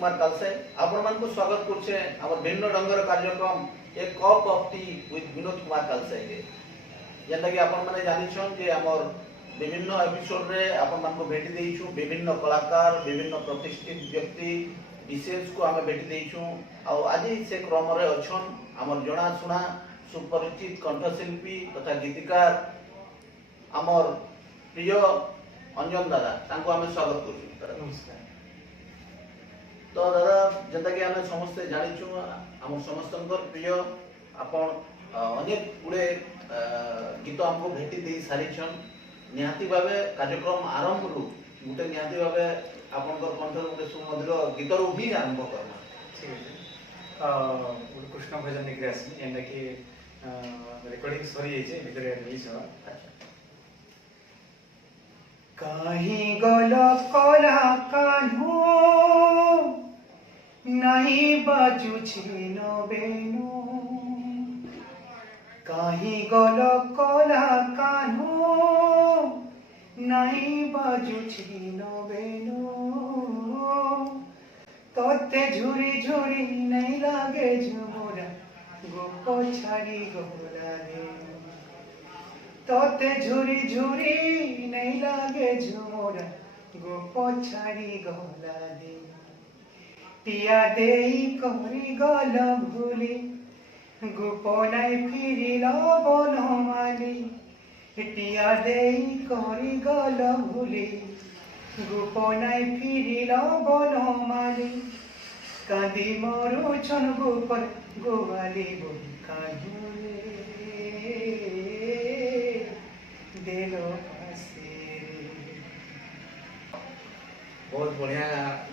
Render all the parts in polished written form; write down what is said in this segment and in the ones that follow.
कुमार कालसाई आपण मानक स्वागत करछे हमर भिन्न ढंगर कार्यक्रम a cup of tea with Vinod Kumar Kalsai रे जेंता कि आपण माने जानि छन जे हमर विभिन्न एपिसोड रे आपण मानक भेटी देइछु विभिन्न कलाकार विभिन्न प्रतिष्ठित व्यक्ति विशेष को हमें भेटी देइछु आ आज से क्रम रे अछन हमर जणा सुना सुपरिचित कंठशिल्पी तथा गीतकार हमर प्रिय अंजन दादा तांको हमें स्वागत करू। नमस्कार। तो दादा जेंता कि हमें समस्ते जानिछु हम समस्तंकर प्रिय आपण अनेक गुड़े गीत हमको भेटी दे सारिछन निहाती भावे कार्यक्रम आरंभ रु गुटे निहाती भावे आपनकर कंठर गुटे सुमधुर गीतर भी आरंभ करना ठीक है गुटे कृष्ण भजन निकरे आसी एंदा कि रिकॉर्डिंग सरी जाइए भितर रिलीज हवा। अच्छा कहीं गल कला कान्हो नहीं बाजुछि नबेनु कहीं गल कला कान्हो नहीं बाजुछि नबेनु तोते झुरी झुरी नहीं लागे झुमरा गोप छाड़ी गोला रे तोते झुरी झुरी नहीं लागे झुमरा गोप छाड़ी गोला रे पिया देई करी गल भूली गोप नहीं फिरिल बनमाली पिया देई करी गल भूली गोप नहीं फिरिल बनमाली कांदी मरु छन गोपर गोवाली बोली कान्हुरे देलो पासे बहुत बढ़िया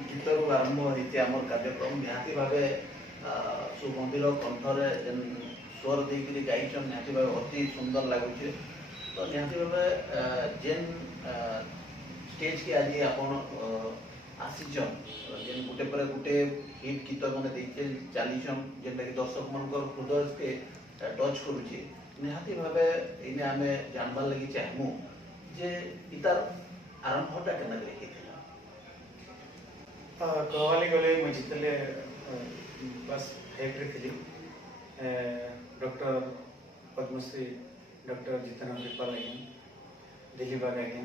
गीतर आरंभ होती आम कार्यक्रम निहाती भावे सुगंभीर कंठरे स्वर देकर गाइछन निहाती भावे अति सुंदर लगुचे। तो निहाती भावे जेन स्टेज के आज आपण आसीचन जेन गुटे पर गुटे हिट गीत माने देखे चलीछन जेनटा कि दर्शक मनकर हृदय के टच करूचे निहाती भावे इने आमे जानबार लगी चाहमु जे इतार आरंभटा केना हेतिला। कवाली गले मैं जितले बस फैक्ट्री थी डॉक्टर पद्मश्री डॉक्टर जितेंद्र कृपाल आज्ञा दिलीप बाग आज्ञा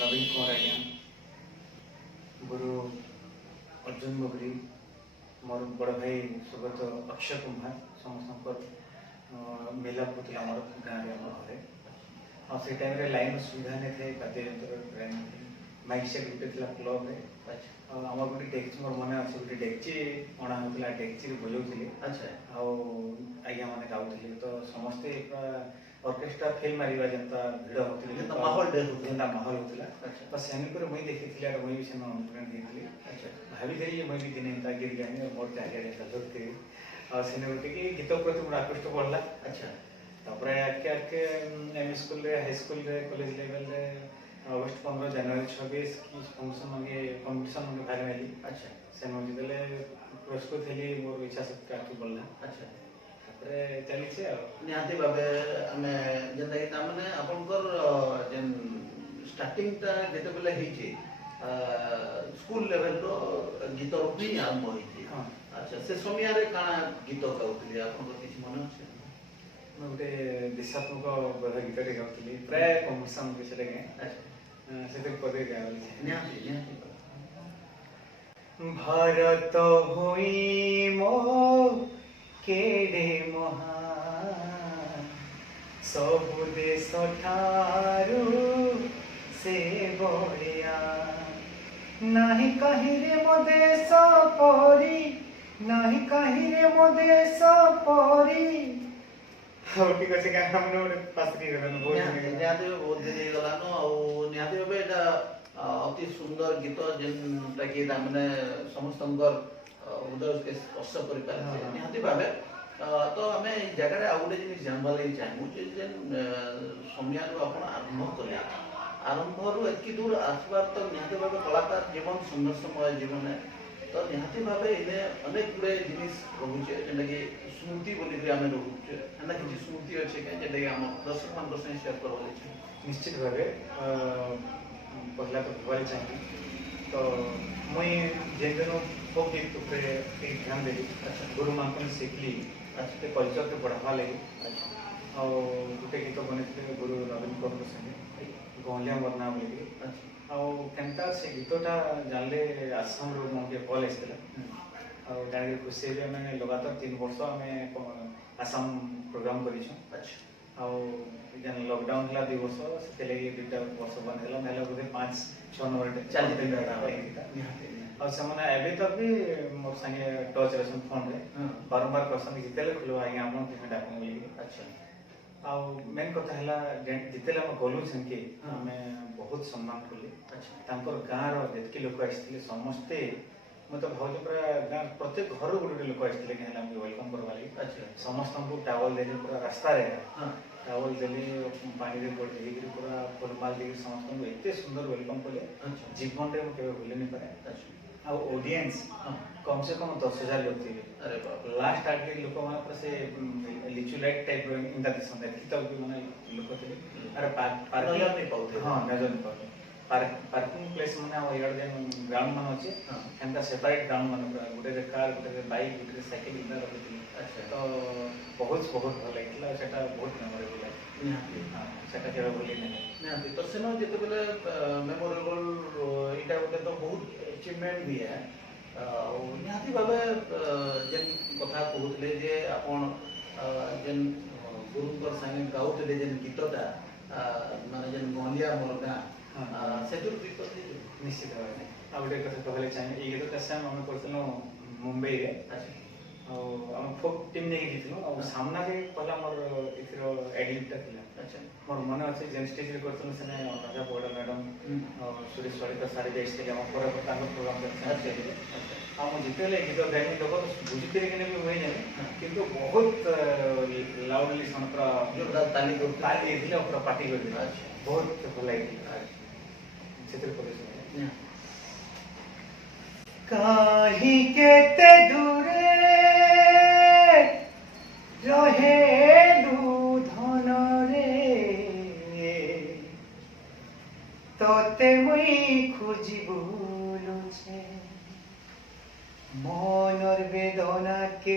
नवीन कुमार आज्ञा गुरु अर्जुन बगरी मोर बड़ भाई सुगत अक्षय कुमार समस्त मिलाप होता आम गाँव घरे और से टाइम रे लाइन सुविधा नहीं थे खाद्य ट्रेन माइक सेट गुटे थी क्लब रे आम गोटे डेक्ची मोर मन अच्छे गोटे डेक्ची अणा होता डेक्ची बजाऊली। अच्छा आज्ञा मैंने गाँव तो समस्ते ऑर्केस्ट्रा फिल्म मारिबा जनता भिड़ होती माहौल माहौल होता तो सेमिक मुई देखी मुई भी से अनुप्रेरण देती भाभी थी मुई भी दिने गिर गानी मोर आगे करी और सेने गोटे कि गीत प्रति मोर आकृष्ट बढ़ला। अच्छा तापर आके आके एम school high school college level August 15 जनवरी 26 की फंक्शन मंगे कंपटीशन मंगे भाग नेली। अच्छा से मुझे देले पुरस्कृत हेली मोर इच्छा शक्ति आके बढ़ला। अच्छा तापर चली छे निहाती भावे आमे जेंता कि तामने आपनकर जेन स्टार्टिंग ता जेते बेले हिची स्कूल लेवल रो गीत रो भी आरंभ होई। हां अच्छा से समय रे काना गीत गाउतली आपनकर किछ मन अछि मैं गोटे दिशात्मक बोध गीत गाउली प्राय कंपटीशन के से गए। अच्छा से पदे गाउली निहाती निहाती भारत होई मो केडे महान सबु देश ठारू से बड़िया नाही कहीं रे मो देश परी नाही कहीं रे मो देश परी और ठीक अछि का हमने ओरे पासरी रहन निहाती बहुत दिन गलानो और निहाती भावे एटा अति सुंदर गीत जेनटा कि तामने समस्तंकर हृदय के स्पर्श करि पारे निहाती भावे तो आमे जगह रे आउडे जिनि जानबा लई चाहू जे जेन समय रो आपण आरंभ करिया आरंभ रो एतकी दूर आसबार तो निहाती भावे कलाकार जीवन संघर्षमय जीवन है तो निहाती भावे इने अनेक गुडे जिनिस रहुचे जेनटा कि स्मृति बोली भी आमे रहुचे एना कि स्मृति अछि के जेटा कि हम दर्शक मान से शेयर करबा छै। निश्चित भावे पहला तो भगवान चाहिए तो मुई जेन दिन फोक गीत उपरे एक ध्यान देली अच्छा गुरु माँ को शिखली अच्छा ते कल्चर के बढ़ावा लगी अच्छा और गोटे गीत बने गुरु नवीन कौर संगे गहलिया मरना बोली अच्छा ଆଉ କେନ୍ତା ସେ ଗୀତଟା ଜାଣିଲେ ଆସାମରୁ ମୋତେ କଲ୍ ଆସିଥିଲା ଆଉ ଜାଣିକି ଖୁସି ହେଲି ଆମେ ଲଗାତାର 3 ବର୍ଷ ଆମେ ଆସାମ ପ୍ରୋଗ୍ରାମ କରିଛୁ अच्छा ଆଉ ଯେନ୍ ଲକଡାଉନ ହେଲା 2 ବର୍ଷ ସେଥିଲାଗି 2ଟା ବର୍ଷ ବନ୍ଦ ହେଲା ନହେଲେ ବୋଧେ 5-6 ନମ୍ବର ଚାଲିଥିଲା ଆଉ ସେମାନେ ଏବେ ତକ ବି ମୋର ସାଙ୍ଗେ ଟଚ୍ ଅଛନ୍ ଫୋନ୍ରେ ବାରମ୍ବାର କହୁଛନ୍ତି ଯେତେବେଳେ ଖୋଲିବ ଆଜ୍ଞା ଆପଣ କେବେ ଡାକୁନ ବୋଲିକି अच्छा ଆଉ ମେନ୍ କଥା ହେଲା ଯେତେବେଳେ ଆମେ ଗଲୁ ସେନ୍କେ ଆମେ ବହୁତ ସମ୍ମାନ କଲେ अच्छा ତାଙ୍କର ଗାଁର ଯେତିକି ଲୋକ ଆସିଥିଲେ ସମସ୍ତେ ମୁଁ ତ ଭାବୁଛି ପୁରା ଗାଁ ପ୍ରତ୍ୟେକ ଘରୁ ଗୋଟେ ଗୋଟେ ଲୋକ ଆସିଥିଲେ କି ହେଲେ ଆମକୁ ୱେଲକମ୍ କରିବା ଲାଗି अच्छा ସମସ୍ତଙ୍କୁ ଟାୱଲ ଦେଲି ପୁରା ରାସ୍ତାରେ हाँ ଟାୱଲ ଦେଲି ପାଣିରେ ଗୋଡ଼ି ଦେଇକିରି ପୁରା ଫୁଲମାଲ ଦେଇକି ସମସ୍ତଙ୍କୁ ଏତେ ସୁନ୍ଦର ୱେଲକମ୍ କଲେ अच्छा ଜୀବନରେ ମୁଁ କେବେ ଭୁଲିନି ପାରେ अच्छा ଆଉ ଅଡ଼ିଏନ୍ସ हाँ କମ୍ ସେ କମ୍ 10,000 ଲୋକ ଥିବେ अरे बाप रे ଲାଷ୍ଟ ଆଡ଼କେ ଲୋକମାନେ ପୁରା ସେ ଲିଚୁ ଲାଇଟ୍ ଟାଇପ୍ର ଇନ୍ତା ଦିଶନ୍ତି ଏତିକି ତ ବି ମାନେ ଲୋକ ଥିଲେ ଆରେ नजर नहीं पाउथे ହଁ ନଜର नहीं पाउथे पार्किंग प्लेस माने आ इयाड जेन ग्राउंड मान अछि हाँ एंता सेपरेट ग्राउंड मान पूरा गोटे रे कार गोटे रे बाइक गोटे रे साइकिल इतना रखिथिले अच्छा तो बहुत भल लागिला सेटा बहुत मेमोरेबल है निहाती हां सेटा केबे भूली नहीं निहाती तो सेनो जेतेबेले मेमोरेबल इटा गोटे तो बहुत अचीवमेंट भी है ଆଉ ନିହାତି ଭାବେ ଯେନ୍ କଥା କହୁଥିଲେ ଯେ ଆପଣ ଯେନ୍ ଗୁରୁଙ୍କର ସାଙ୍ଗେ ଗାଉଥିଲେ ଯେନ୍ ଗୀତଟା ମାନେ ଯେନ୍ ଗହଲିଆ ମୋର ଗାଁ ସେଥିରୁ ଗୀତ निश्चित भाव आ गोटे कथा कहले चाहिए ये गीत सेम हम करथलो मुंबई रे अच्छा हम फोक टीम नहीं जीतलो और सामना के पहला मोर इथरो एडिटटा थिला अच्छा मोर मन अछि जेन स्टेज रे करथलो सेने राजा बोड़ा मैडम और सुरेश वाड़ीकर सारे देश के हम पूरा तांको प्रोग्राम करथलो हम जितेले गीत गाई लोग तो बुझी फिर के भी होई नहीं किंतु बहुत लाउडली सन पूरा जोरदार ताली दिले पूरा पार्टी कर दिला अच्छा बहुत भल लागि चित्र प्रदेश काहि केते दूरे रहेलु धन रे तोते मुई खुजी बोलु छे मनर वेदना के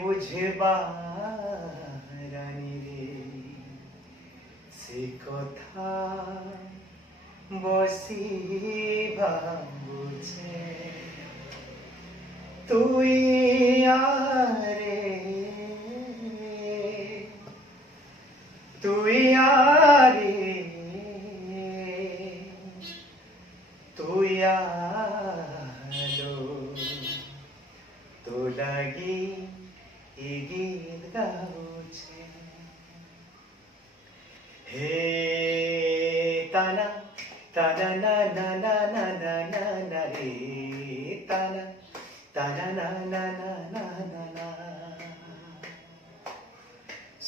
बुझेबा रानी रे से कथा बसी भाबुछे तुई आरे तुई आरे तुई आलो तो लागी ई गीत गाउछे हे ताना ताना ना ना ना ना ना ना ना रे ताना ताना ना ना ना ना ना ना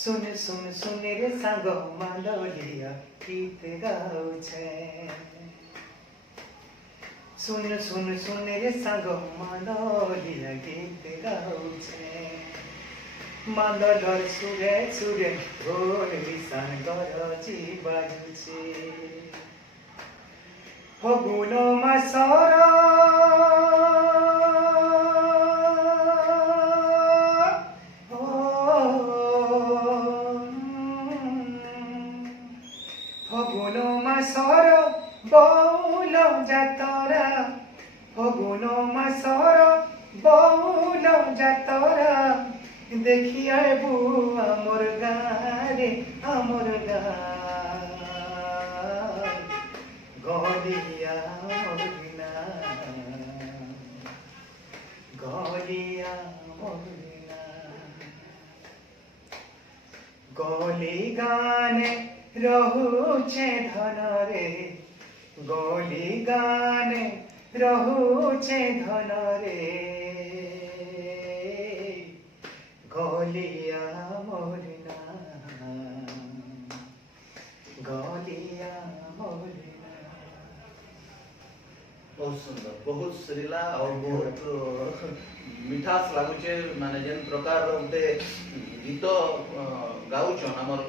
सुन सुन सुन रे सांग मांडलिया गीत गाउछे सुन सुन सुन रे सांग मांडलिया गीत गाउछे मांडलर सुरे सुरे ढोल विसान गरजी बाजुछे फगुन मासर फगुन मासर बौल जातरा फगुन मासर बौल जातरा देखी आबू आमर गारे आमर गाँ गलिया मरना गलिया मरना गली गाने रहुछे धन रे गली गाने रहुछे धन रे गलिया मरना गलिया मरना बहुत सुंदर बहुत श्रीला और बहुत मिठास लागुचे माने जेन प्रकार गोटे गीत गाउछन हमर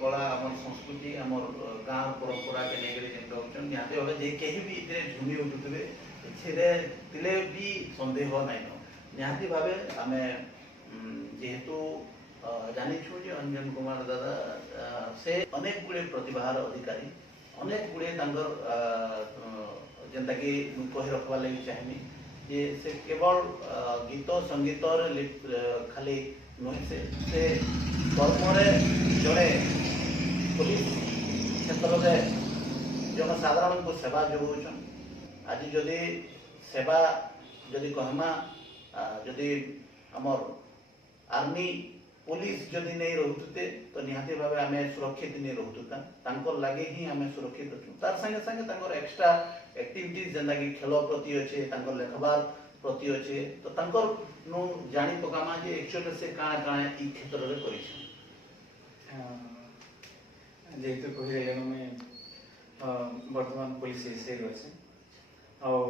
कला हमर संस्कृति हमर गाँव परंपरा के नेगरी जेन गाउछन निहाती भाबे जे केही भी इतरे झुमी उठुतबे एथिरे तिले भी संदेह नाइन निहाती भाबे आमे जेहेतु जानिछु जे अंजन कुमार दादा से अनेक गुड़े प्रतिभार अधिकारी अनेक गुड़े जेनता कि कही रखवा लगी चाहिए जे से केवल गीत संगीत खाली नुहे से कर्म जड़े पुलिस क्षेत्र में जनसाधारण को सेवा जोगाउछन आज जदि सेवा जदि कहमा जदि आमर आर्मी पुलिस जदि नहीं रोते तो निहाती भाव आम सुरक्षित नहीं रोता तांकर लगे ही आम सुरक्षित अच्छु तार संगे संगे तांकर एक्स्ट्रा एक्टिविटीज जेनता कि खेल प्रति अच्छे तांकर लेखबार प्रति अच्छे तो तांकर नु जानी पकामा जे एक्चुअली से काଣା काଣା ई क्षेत्र रे करिछ जेहेतु कही रहे मैं वर्तमान पुलिस विषय अच्छे और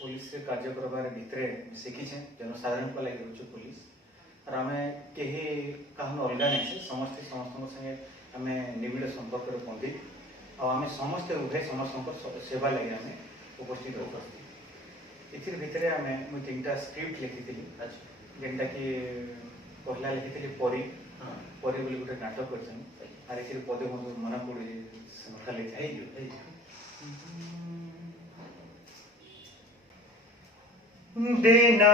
पुलिस कार्य करबार भितर शिखी जनसाधारण को लगे रोचे पुलिस और आम कहीं कहन अलग नहीं समस्ते समस्त संगे आम निबिड़ संपर्क बंधी आम समस्ते उभय समस्त सेवा लगे आम उपस्थित होती भितर आम मुझे 3टा स्क्रिप्ट लिखी जेनटा कि पहला लिखी परी परी बोली गोटे नाटक कर आर पदे मत मन पड़े खाली देना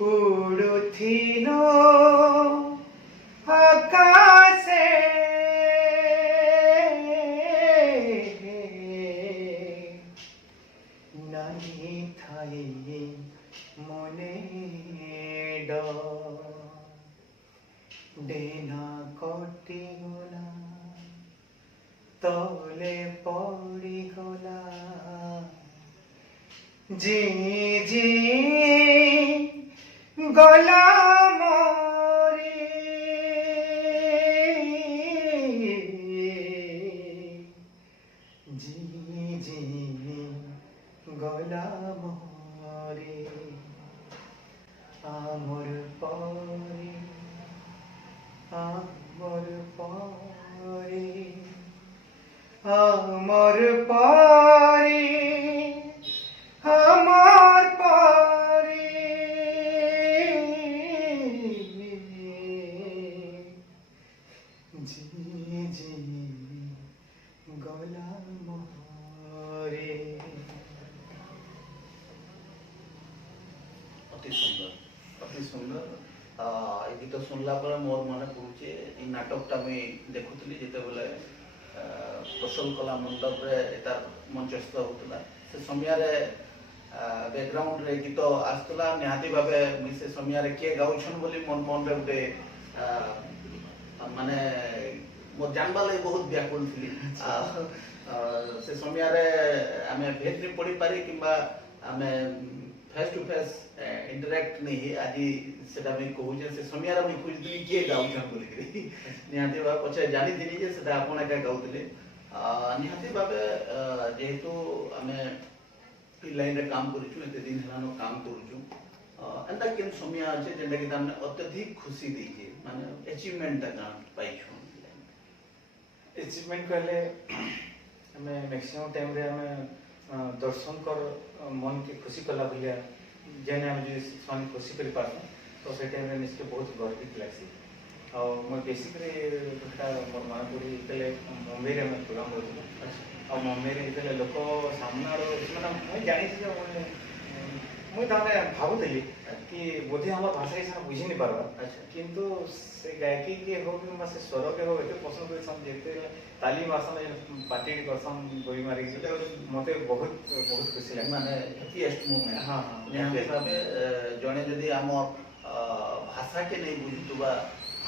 उड़ुथिनो आकाशे नानी थाई मने डेना कटी गला तले पड़ी गला जी जी गला मोरी जी जी गला मोरी आमर परी आमर परी आमर परी आमर परी जी जी गला मोरे अति सुंदर ये गीत सुनला पर मोर मन पड़ुचे ये नाटकटा मुई देखुली जिते बेले फसल कला मंडप रे एतार मंचस्थ होतला से समय रे बैकग्राउंड रे गीत आस्तला निहाती भाबे मुई से समय रे के गाउछन बोली मन मन रे उठे माने मोर जानबा लई बहुत व्याकुल थी से समय रे आमे भेट नहीं पड़ी पारी किंबा आमे फेस टू फेस इंटरेक्ट नहीं आज सेटा मैं कहूँ से समय रे मैं खोजली के गाउछन बोली निहाती भाबे पछे जानी दिनी जे सेटा आपण एका गाउतले निहाती भाबे जेहेतु आमे ई लाइन रे काम करूछु एते दिन हलानो काम करूछु एंदा केन समय আছে जेंदा कि ताने अत्यधिक खुशी देजे माने अचीवमेंट ता पाइछु अचीवमेंट कहले हमें मैक्सिमम टाइम रे हमें दर्शन कर मन के खुशी कला भलिया जेने हम जे सन खुशी करि पास तो से टाइम रे निश्चय बहुत गर्वित लागसी और मैं बेसिकली गोटा मोर मन पड़ी तले मुंबई रे मैं प्रोग्राम करथि और मुंबई रे तले लोक सामना रो मतलब मैं जानि छी मुझे ताने भावुली कि बोधे हमार भाषा हिसाब बुझी नहीं पार्बा किंतु से गायकी के हो कि से स्वर के हो एते पसंद कर जेते तालीम आसन पार्टी करसन गोली मारी मते बहुत बहुत खुशी लागे माने हैप्पीएस्ट मोमेंट हां निहाते भाबे जणे जदी हमर भाषा के नहीं बुझुतबा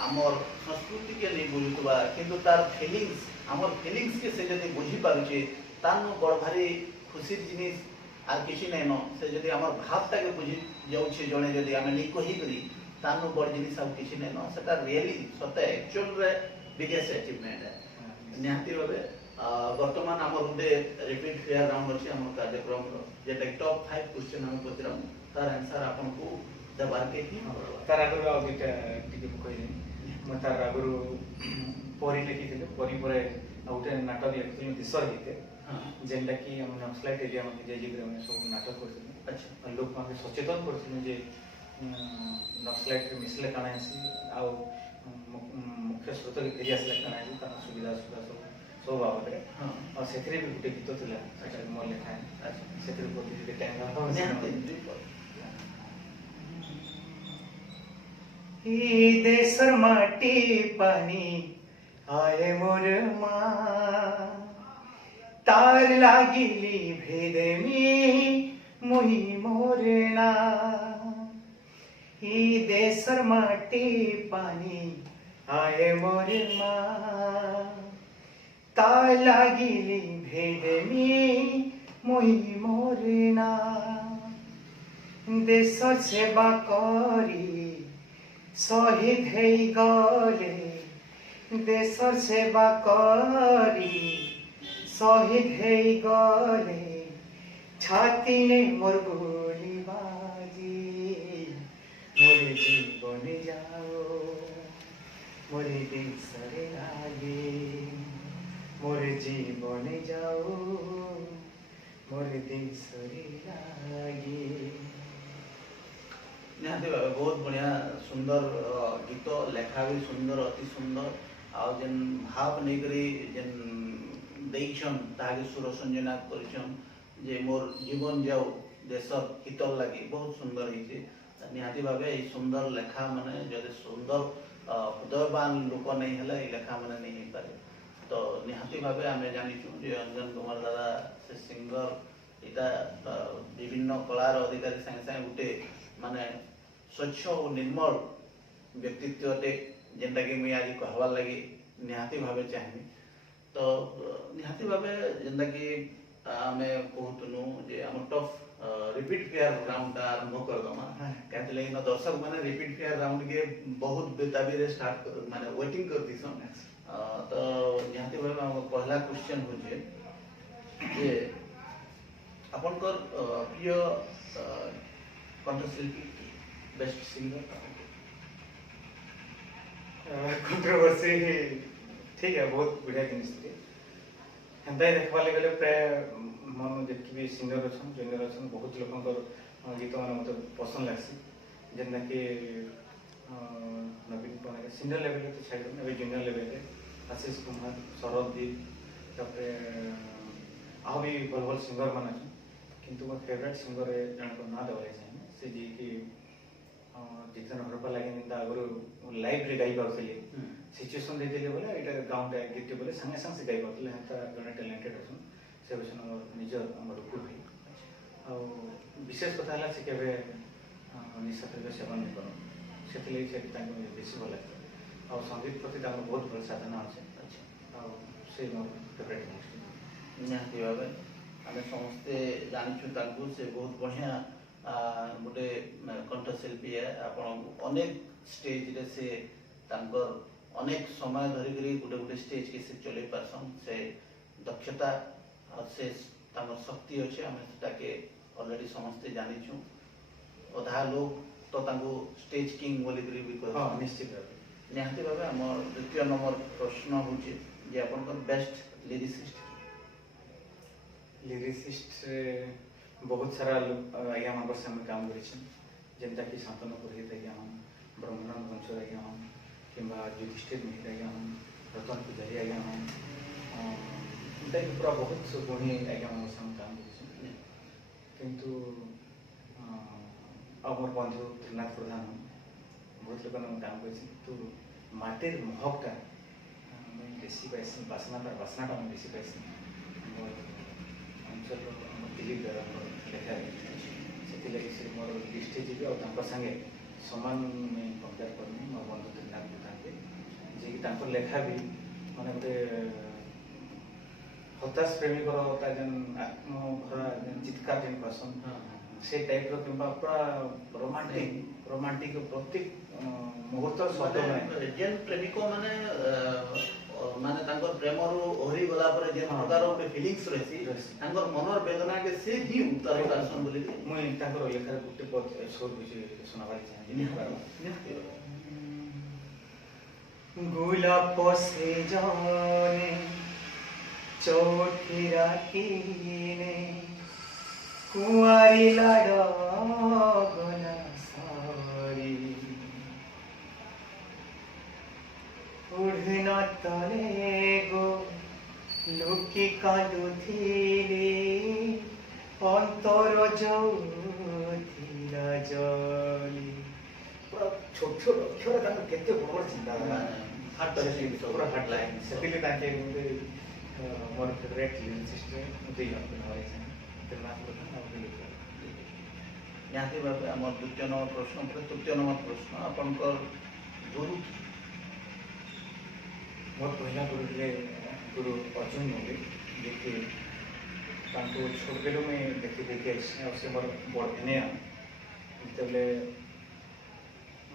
हमर संस्कृति के नहीं बुझुतबा किंतु तार फीलिंग्स हमर फीलिंग्स के से जदी बुझी पारुचे तानो बड़ भारी खुशी जिनिस आर किसी नहीं न से जदी हमर भावटा के बुझी जाउछे जणे जदी आमे नहीं कहि करी तानो बड़ जिनिस सब किसी नहीं न सेटा रियली सते एक्चुअल रे बिगेस्ट अचीवमेंट है निहाती भाबे वर्तमान हमर उडे रिपीट फेयर राउंड अछि हमर कार्यक्रम रो जे टॉप 5 क्वेश्चन हम पचराम तार आंसर आपको देवार के ही तार आगुरी आउ दुईटा टिके कहली मैं तार आगुरी परी लिखी परी पर आउ गोटे नाटक लिखुଥିଲି दिशर गीते जेनटा कि हम नक्सलाइट एरिया में जाइए सब नाटक करथिलु अच्छा लोक माने सचेतन करथिलु जे नक्सलाइट मिसले काना आसी आउ मुख्य स्रोत के फेरी आसले काना आसी तार सुविधा सब बाबद हाँ और सेथरे भी गोटे गीत थिला सेटा मोर लेखा अच्छा सेथरे प्रति जे टाइम निहाती ई देशर माटी पानी आए मोर माँ तार लागिली भेदमी मुही मोरे ना ई देशर माटी पानी आए मोर माँ तार लागिली भेदमी मुही मोरे ना देश सेवा करी शहीद हेई गले देशर सेवा करी शहीद हेई गले छाती ने मोर गोली बाजी मोरे जीवन जाओ मोरे देशरे लागे मोरे जीवन जाओ मोरे देशरे लागे निहाती भावे बहुत बढ़िया सुंदर गीत लेखा भी सुंदर अति सुंदर आउ जेन भाव नहीं करी जेन देइछन ताके सुर संजना करिछन जे मोर जीवन जाऊ देशर हितल लगी बहुत सुंदर हिचे निहाती भावे ई सुंदर लेखा माने जदि सुंदर हृदयवान लोक नहीं हेले ई लेखा माने नहीं हो पारे तो निहाती भावे आमे जानिछु जे अंजन कुमार दादा से सिंगर इटा विभिन्न कलार अधिकारी संगे संगे उठे माने स्वच्छ और निर्मल व्यक्तित्व टे जेनटा कि मुई आज कहवार लगी निहाती भावे चाहिए तो निहाती भावे जेनटा कि आमे कहतुनु जे हम टफ रिपीट फेयर राउंड आरंभ कर दमा कहते लेकिन दर्शक माने रिपीट फेयर राउंड के बहुत बेताबी रे स्टार्ट कर माने वेटिंग कर दिसन तो निहाती भावे हम पहला क्वेश्चन होजे जे आपनकर प्रिय कंठशिल्पी बेस्ट सिंगर कंट्रोवर्सी ठीक है बहुत बढ़िया जिनिस हेन्ता देखवा गले प्राय मन जेतकी भी सिंगर अछन जूनियर अछन बहुत लोकंकर गीत माने मते पसंद लागसी जेना कि नवीन पनाके सीनियर लेवल तो छाड़ अबे जूनियर लेवल रे आशीष कुमार शरददीप तापरे आ भी भल भल सिंगर मान अछन किंतु मोर फेवरेट सिंगर जन ना देवाले चाहिए से जी कि जितन हरपा लगे निंदा आगु लाइव रे गाई पाउथले सिचुएशन देते बोले एटा गाउंड गीत बोले संगे संगे गाई पाउथले हेता जने टैलेंटेड अछन से विषय हमर निजर हमर रुकुल भाई आ विशेष कथा हला से केबे निशा द्रव्य सेवन नहीं करो सेतले से ताको बेसी भल लागते आ संगीत प्रति ताको बहुत भल साधना अछि अच्छा आ से मोर फेवरेट आर्टिस्ट निहाती भावे आमे समस्ते जानिछु ताको से बहुत बढ़िया गोटे कंठशिल्पी है आपण अनेक स्टेज रे से तांकर अनेक समय धरी करी गोटे गोटे स्टेज के से चले परसन से दक्षता और से तांकर शक्ति अछि हमें ताके ऑलरेडी समस्ते जानिछु अधा लोग तो तांको स्टेज किंग बोली करी भी कहै हां निश्चित भाबे निहाती भाबे हमर द्वितीय नंबर प्रश्न होचे जे आपनकर बेस्ट लिरिसिस्ट बहुत सारा आज्ञा मान सामने काम करें जेनटा कि शांतनु पुरोहित आज्ञा हम ब्रह्मानंद बंशर आज्ञा हम कि युधिष्ठिर मिहिर आज्ञा हम रतन पुजारी आज्ञा हम पूरा बहुत गुणी आज्ञा मान सामने काम करें किंतु मोर बंधु त्रिनाथ प्रधान बहुत लोग काम कर माटिर महकटा बेसी पाइसी बासनाटा बासनाटा बेसी पाइसी अंचल दिलीप दादा लेखा से से मोर लिस्ट जी और संगे समान में कंपेयर करनी मोर बंधु त्रिनाथ प्रधान जी कि लेखा भी माने गोटे हताश प्रेमी जेन आत्मभरा चित्कार जेन कहसन से टाइप रो किंबा पूरा रोमांटिक प्रत्येक मुहूर्त शब्द जेन प्रेमिको माने माने तांकर प्रेमरू ओहरी गला पर जे हाँ। प्रकार ओटे फीलिंग्स रहसी रहसी। तांकर मनर वेदना के से ही उतार पारसन बोली मुई तांकर लेखार गुटे पद स्वर बुझी सुनाबार चाहे गोलाप से जाने चौथिरा कीने कुंवारी लाडा गना सारी उड़ना तले गो लुकी कांदुथिली अंतर जोथिला जली पूरा छोट छोट अक्षर तांकर केते बड़ चिंता हार्ट टचिंग पूरा हार्ट लाइन सेतिले तांके मुझे मोर फेवरेट लिरिसिस्ट मुझे याद बनावे छै तेना प्रथम और लिखे निहाती भावे आमर द्वितीय नंबर प्रश्न पर तृतीय नंबर प्रश्न आपनकर गुरु मोर पहला गुरु थे गुरु अर्जुन मोदी जेकि तांको छोट बेलू में देखी देखी और से मोर बड़ भेने जितबले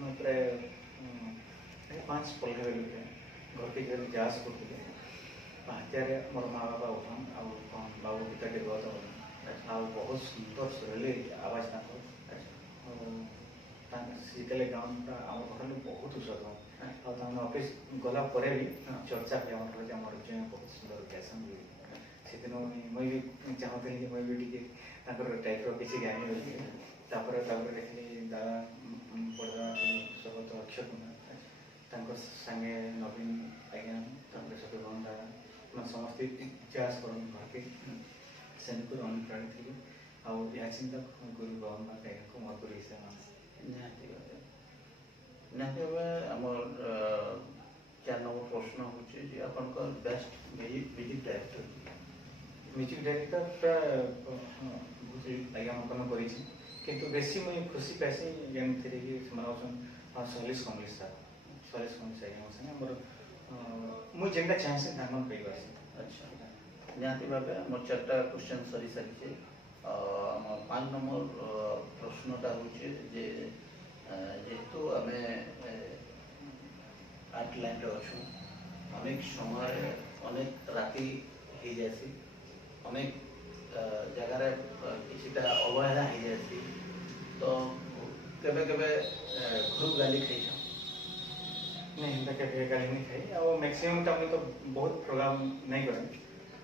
मैं प्राय 5 पढ़े बेलू के घर के घर जास करते पाँचारे मोर माँ बाबा उठान आउ कौन बाबू पिता के गत आ बहुत सुंदर सुरले आवाज तांको सीतले गाँव आम घर बहुत उषध आम ऑफिस गला पर भी चर्चा हुए आम घर आम रज बहुत सुंदर फैशन हुए से दिन मुझे भी चाहूली कि मुझे भी टी टाइप किसी गानी देखी दादा पढ़ा सबत अक्षय कुमार संगे नवीन आज्ञा सत्य भवन दादा मैं समस्त इतिहास कर घर के सेनपुर अनुप्राणित थी आ चिंता गुरु भवन आज्ञा को मोर गुरु हिसाब निहाती भावे आमर 4 नंबर प्रश्न होचे जे आपनकर best music director music director प्राय बुझे आज्ञा मकन करी किंतु बेसी मुझे खुशी पासी जेन थे कि सलीस कमलेश आज्ञा संगे मोर मुझे जेनटा चाहे तांकन कई पासी अच्छा निहाती भावे मोर 4टा क्वेश्चन सरी सारी आम 5 नंबर प्रश्नटा होचे जे जेहेतु आम आर्ट लाइन अच्छु अनेक समय अनेक राति हो जासी अनेक जगार किसीटा अवहेला हो जासी तो केबे केबे घर गाली खाई नहीं हिंदा के गाली नहीं खाई और मैक्सिमम टाइम तो बहुत प्रोग्राम नहीं करें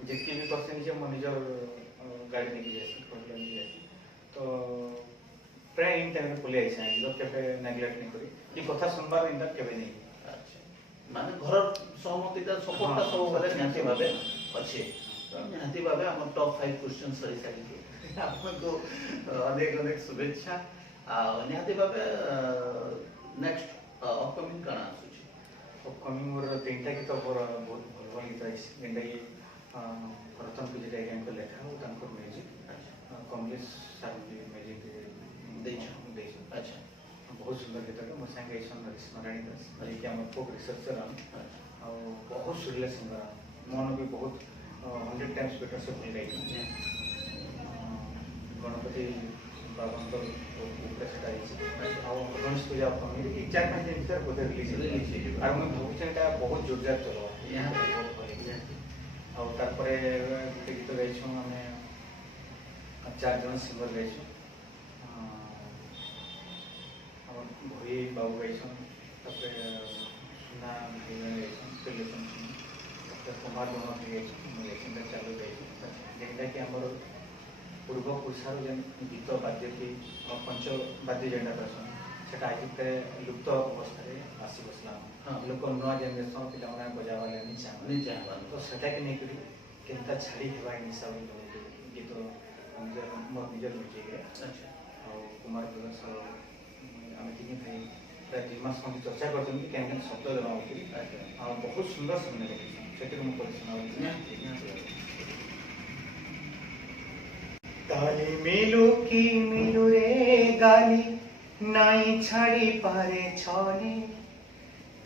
जितकी भी परसेंट जो मैं निजर गाड़ी नहीं जासी तो प्राय इन टाइम पलि आइसा केबे नेग्लेक्ट नहीं करी ये कथा सुनबार इंदा केबे नहीं अच्छा माने घर सहमतिटा सपोर्टटा सब बेले निहाती भावे अच्छे निहाती भावे हम टॉप 5 क्वेश्चन सरी सारी आपको अनेक अनेक शुभेच्छा निहाती भावे नेक्स्ट अपकमिंग काना आसुची अपकमिंग मोर 3टा गीत मोर बहुत भल भल गीत आइस जेंटा कि रतन पूजा आज्ञा को लेखा और तांकर म्यूजिक कमलेश सर म्यूजिक अच्छा बहुत सुंदर गीत मो संगे स्मरणी दास जी आम फोक रिसर्चर और बहुत सुरीला सिंगर मन भी बहुत 100 टाइम्स बेटर से भल गाई गणपति बाबा गणेश पूजा अपकमिंग 4-5 दिन भर बोधे रिलीज और मैं भावुँ बहुत जोरदार चलो यहाँ बहुत भल और गोटे गीत गाइछुँ आम 4 जन सिंगर गाइछुँ भई बाबू गाइछन सुना भाई गाइछन कुमार दोनों गाइछन चालू गाइछन जेनटा कि आमर पूर्व पुरुषार जेन गीत बाद्य थी पंच बाद्य जेनटा कहसन सेटा आज लुप्त अवस्था आसी बसला लोक नुआ जेनेरेशन पिला बजावा नहीं चाहवा तो सेटा के नहीं करी केनता छाड़ी हेबा हिसाब गीत मोर निजर म्यूजिक अच्छा और कुमार प्रकाश आम तीन भाई प्राय 2 मास खंड चर्चा करते क्या शब्द देना बहुत सुंदर सुनने लगे ताली मिलू की मिलू रे गाली नाई छाड़ी पारे छानी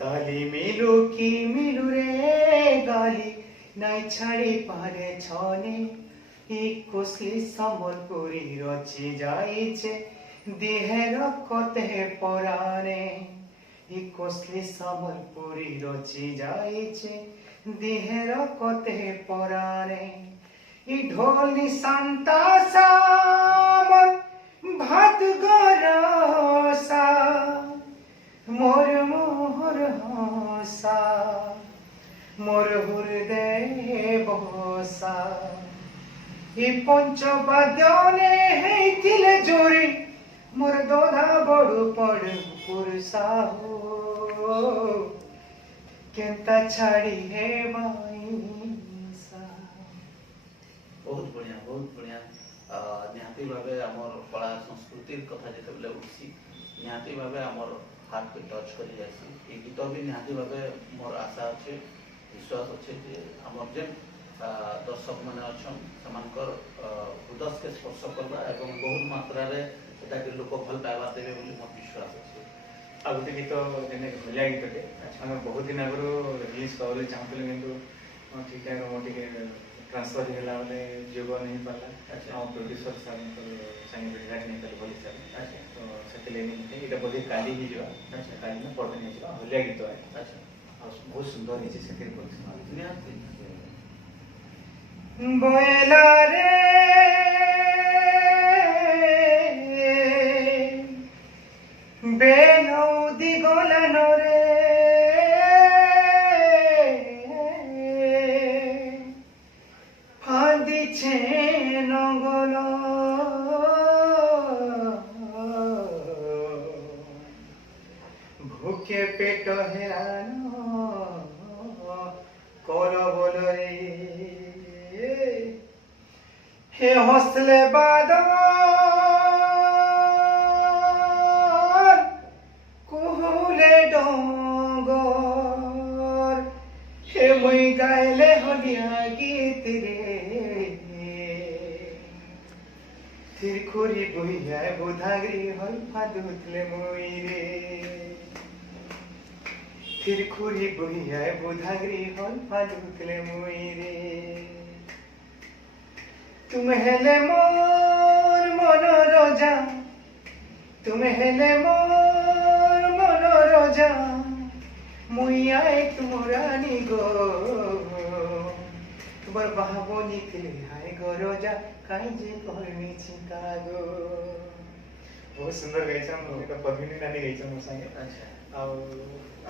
ताली मिलू की मिलू रे गाली नाई छाड़ी पारे छानी कुसली सम्बलपुरी रची जाइछे देहर कते पराने कुसली सम्बलपुरी रची जाइछे दिहेर कते पराणे इ ढोल निशांता सामन भात गरसा मोर मोहर हसा मोर हृदय बसा इ पंचवाद्यने हेतिले जोरी मोर दोधा बड़ू पड़ पुरुषा हो केंता छाड़ी है बाईसा। बहुत बढ़िया निहाती भावे आमर कला संस्कृति कथा जिते बेले उठी निहाती भावे आमर हार्ट के टच कर जासी ये गीत भी निहाती भावे मोर आशा अच्छे विश्वास अच्छे जे आमर जेन दर्शक मैंने अच्छन समानकर हृदय के स्पर्श करवा एवं बहुत मात्रा रे एटा के लोक भल पाइबा देबे बोली मोर विश्वास अच्छे। आ गोटे गीत जेने भलिया गीतटे आमे बहुत दिन आगरो रिलीज करले चाहतले किंतु ठीक ठाक मोटे ट्रांसफर होला बोले जोग नहीं पाला आ प्रोड्यूसर साहब को संगे भेट नहीं कले बोली सर तो सेतले नहीं एटा बोली काली ही जो काली में पड़ते नहीं जो भलिया गीत है अच्छा बहुत सुंदर नीचे सेते बोली निहाती बोला रे बेनौदी गोलन रे फांदी छे नंगल भूखे पेट हेरान कल बोल रे हे हौसले बादल कुहुले डोंगर हे मुई गायले हलिया गीत रे थिरखुरी बुहिया बुधागरी हल फादुतले मुई रे थिरखुरी बुहिया बुधागरी हल फादुतले मुई रे तुम हेले मोर मनोरजा तुम हेले मोर मनोरजा मुई आए तुमरानी गो तुम्हार बाहाबनी तिले हाय गो रोजा काई जे कहनी चिंता गो बहुत सुंदर गाइछा हम एक पद्मिनी नानी गाइछा मोर संगे अच्छा आ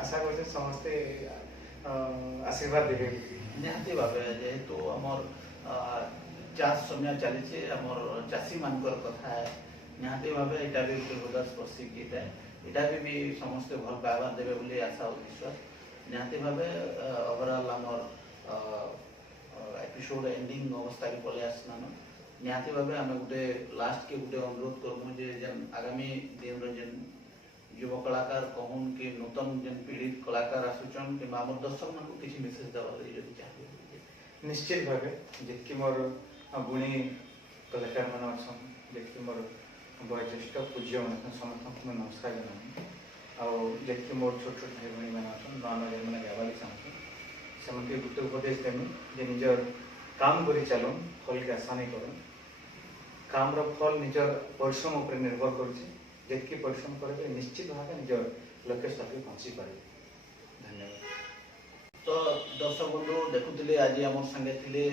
आशा करछे समस्त आशीर्वाद देबे निहाती भावे जेहेतु हमर चाष समय चली आमर चाषी मानकर कथा है निहाती भावे एटा भी हृदय स्पर्शी गीत है एटा भी समस्ते भल पाइबा देबे बोली आशा और विश्वास निहाती भावे ओवरऑल आमर एपिसोड एंडिंग अवस्था के पले आसना निहाती भावे आम गोटे लास्ट के गोटे अनुरोध करमु जे जेन आगामी दिन रे जेन युव कलाकार कहून कि नूतन जेन पीढ़ी कलाकार आसुचन कि आमर दर्शक मान किसी मेसेज देवा जदि चाहिए निश्चित भावे जेकी मोर गुणी कलाकार मान अछन जेकी मोर वयोज्येष्ठ पूज्य मान समस्त को नमस्कार जनानी आउ जेकी मोर छोट छोट भाई भणी मान अछन नवा नवा जन गावाली चाहछन सेमते गुटे उपदेश देमी जे निजर काम करी चलो फल के आशा नहीं करो काम रो फल निजर परिश्रम ऊपर निर्भर करूची जेकी परिश्रम करबे निश्चित भावे निजर लक्ष्य तक पहुंची पारे। धन्यवाद। तो दर्शक बंधु देखुले आज आम संगे थिले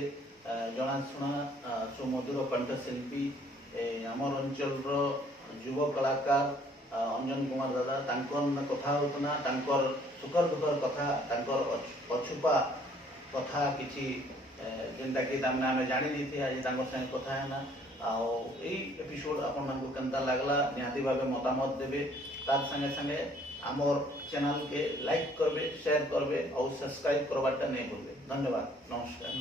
जनाशुना सुमधुर कंठशिल्पी आमर अंचल युव कलाकार अंजन कुमार दादा तांकर कथा होतना तांकर सुखर दुखर कथा तांकर अछुपा कथा किछि जेंता कि तामने आमे जानि दैथे आज तांकर संगे कथा हैना आउ एई एपिसोड आपन मानकु केनता लागला निहाती भाबे मतामत देबे तार संगे संगे आमर चैनल के लाइक करबे शेयर करबे और सब्सक्राइब करवाटा नहीं भूलबे। धन्यवाद। नमस्कार।